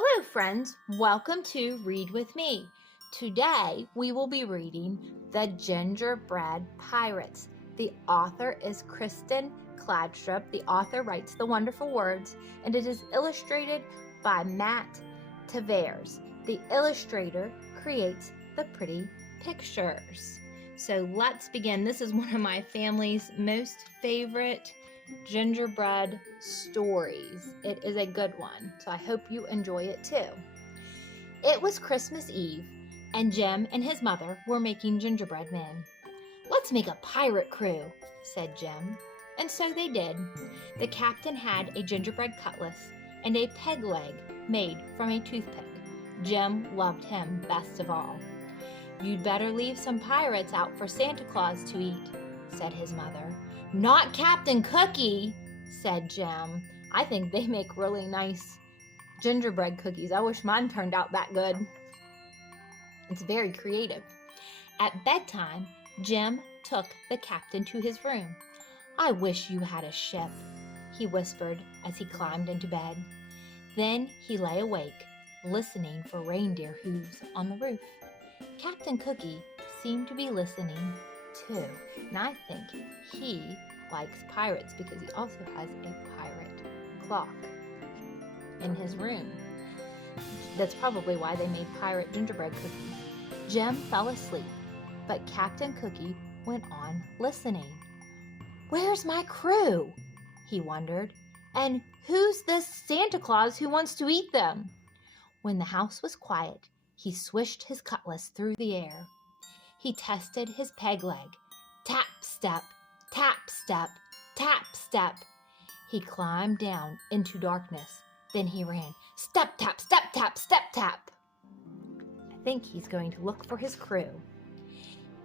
Hello friends, welcome to Read With Me. Today we will be reading The Gingerbread Pirates. The author is Kristin Kladstrup. The author writes the wonderful words, and it is illustrated by Tavares. The illustrator creates the pretty pictures. So let's begin. This is one of my family's most favorite gingerbread stories. It is a good one, so I hope you enjoy it too. It was Christmas Eve, and Jim and his mother were making gingerbread men. "Let's make a pirate crew," said Jim. And so they did. The captain had a gingerbread cutlass and a peg leg made from a toothpick. Jim loved him best of all. "You'd better leave some pirates out for Santa Claus to eat," said his mother. "Not Captain Cookie," said Jim. "I think they make really nice gingerbread cookies. I wish mine turned out that good." It's very creative. At bedtime, Jim took the captain to his room. "I wish you had a ship," he whispered as he climbed into bed. Then he lay awake, listening for reindeer hooves on the roof. Captain Cookie seemed to be listening too, and I think he likes pirates because he also has a pirate clock in his room. That's probably why they made pirate gingerbread cookies. Jim fell asleep, but Captain Cookie went on listening. "Where's my crew?" he wondered. "And who's this Santa Claus who wants to eat them?" When the house was quiet, he swished his cutlass through the air. He tested his peg leg. Tap, step, tap, step, tap, step. He climbed down into darkness. Then he ran. Step, tap, step, tap, step, tap. I think he's going to look for his crew.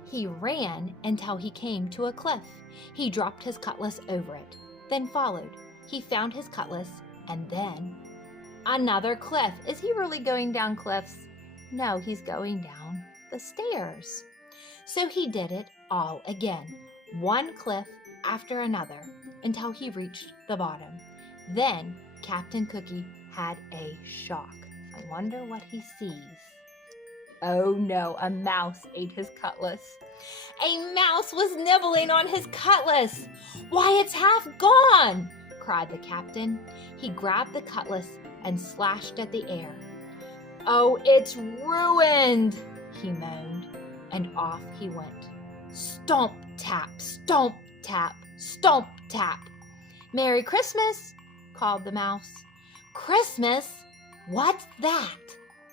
He ran until he came to a cliff. He dropped his cutlass over it, then followed. He found his cutlass, and then another cliff. Is he really going down cliffs? No, he's going down the stairs. So he did it all again, one cliff after another, until he reached the bottom. Then Captain Cookie had a shock. I wonder what he sees. Oh no, a mouse ate his cutlass. A mouse was nibbling on his cutlass. "Why, it's half gone!" cried the captain. He grabbed the cutlass and slashed at the air. "Oh, it's ruined," he moaned, and off he went. Stomp, tap, stomp, tap, stomp, tap. "Merry Christmas," called the mouse. "Christmas? What's that?"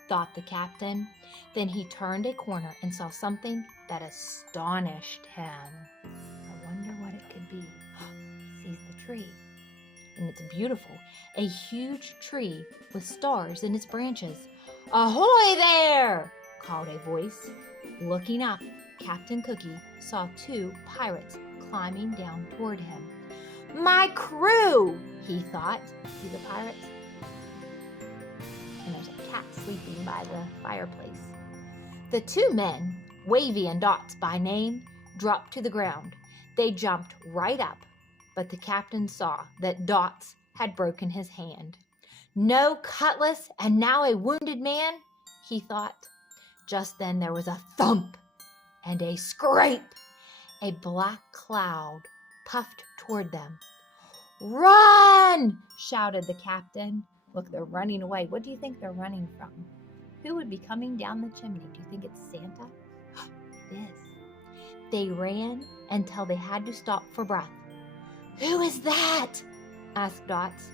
thought the captain. Then he turned a corner and saw something that astonished him. I wonder what it could be. He sees the tree, and it's beautiful. A huge tree with stars in its branches. "Ahoy there!" called a voice. Looking up, Captain Cookie saw two pirates climbing down toward him. "My crew," he thought. See the pirates? And there's a cat sleeping by the fireplace. The two men, Wavy and Dots by name, dropped to the ground. They jumped right up, but the captain saw that Dots had broken his hand. "No cutlass and now a wounded man," he thought. Just then there was a thump and a scrape. A black cloud puffed toward them. "Run!" shouted the captain. Look, they're running away. What do you think they're running from? Who would be coming down the chimney? Do you think it's Santa? It is. They ran until they had to stop for breath. "Who is that?" asked Dots.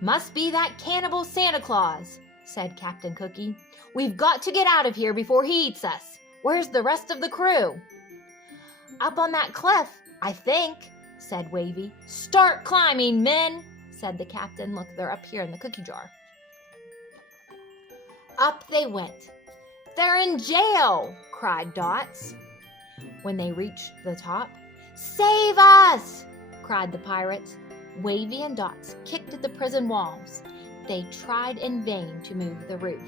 "Must be that cannibal Santa Claus," said Captain Cookie. "We've got to get out of here before he eats us. Where's the rest of the crew?" "Up on that cliff, I think," said Wavy. "Start climbing, men," said the captain. Look, they're up here in the cookie jar. Up they went. "They're in jail," cried Dots. When they reached the top, "Save us!" cried the pirates. Wavy and Dots kicked at the prison walls. They tried in vain to move the roof.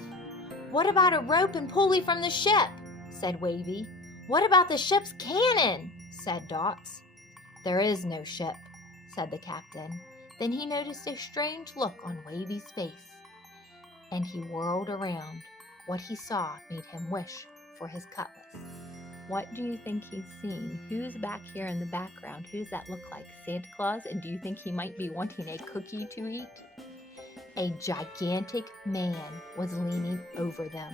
"What about a rope and pulley from the ship?" said Wavy. "What about the ship's cannon?" said Dots. "There is no ship," said the captain. Then he noticed a strange look on Wavy's face. and he whirled around. What he saw made him wish for his cutlass. What do you think he's seen? Who's back here in the background? Who does that look like? Santa Claus? And do you think he might be wanting a cookie to eat? A gigantic man was leaning over them.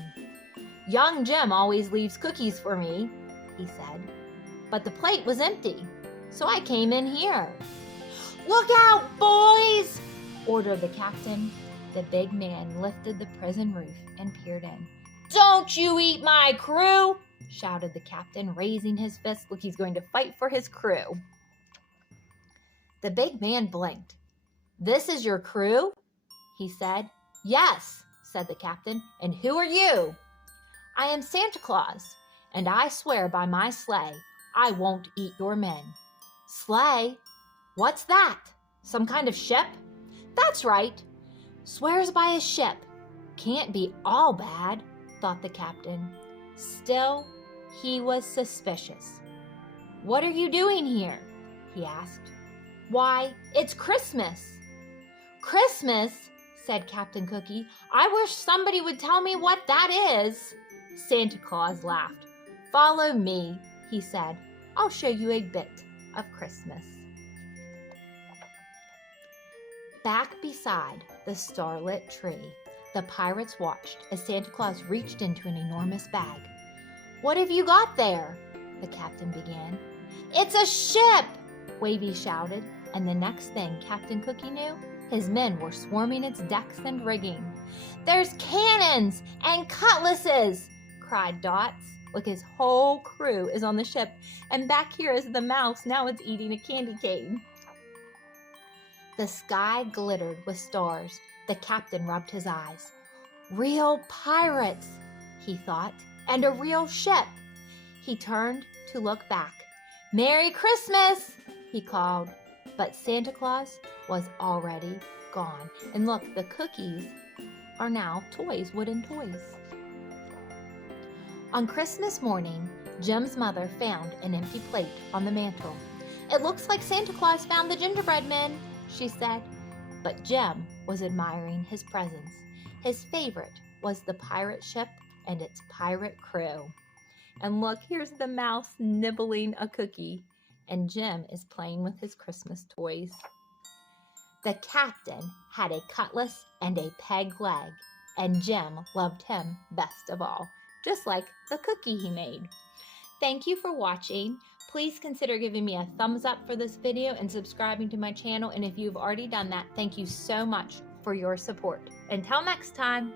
"Young Jim always leaves cookies for me," he said. "But the plate was empty, so I came in here." "Look out, boys!" ordered the captain. The big man lifted the prison roof and peered in. "Don't you eat my crew!" shouted the captain, raising his fist. Look, he's going to fight for his crew. The big man blinked. "This is your crew?" he said. "Yes," said the captain. "And who are you?" "I am Santa Claus, and I swear by my sleigh I won't eat your men." "Sleigh? What's that? Some kind of ship?" "That's right. Swears by a ship. Can't be all bad," thought the captain. Still, he was suspicious. "What are you doing here?" he asked. "Why, it's Christmas." "Christmas?" said Captain Cookie. "I wish somebody would tell me what that is." Santa Claus laughed. "Follow me," he said. "I'll show you a bit of Christmas." Back beside the starlit tree, the pirates watched as Santa Claus reached into an enormous bag. "What have you got there?" the captain began. "It's a ship!" Wavy shouted, and the next thing Captain Cookie knew, his men were swarming its decks and rigging. "There's cannons and cutlasses!" cried Dots. Look, his whole crew is on the ship, and back here is the mouse. Now it's eating a candy cane. The sky glittered with stars. The captain rubbed his eyes. "Real pirates," he thought, "and a real ship." He turned to look back. "Merry Christmas!" he called. But Santa Claus was already gone. And look, the cookies are now toys, wooden toys. On Christmas morning, Jim's mother found an empty plate on the mantel. "It looks like Santa Claus found the gingerbread men," she said. But Jim was admiring his presents. His favorite was the pirate ship and its pirate crew. And look, here's the mouse nibbling a cookie, and Jim is playing with his Christmas toys. The captain had a cutlass and a peg leg, and Jim loved him best of all, just like the cookie he made. Thank you for watching. Please consider giving me a thumbs up for this video and subscribing to my channel. And if you've already done that, thank you so much for your support. Until next time.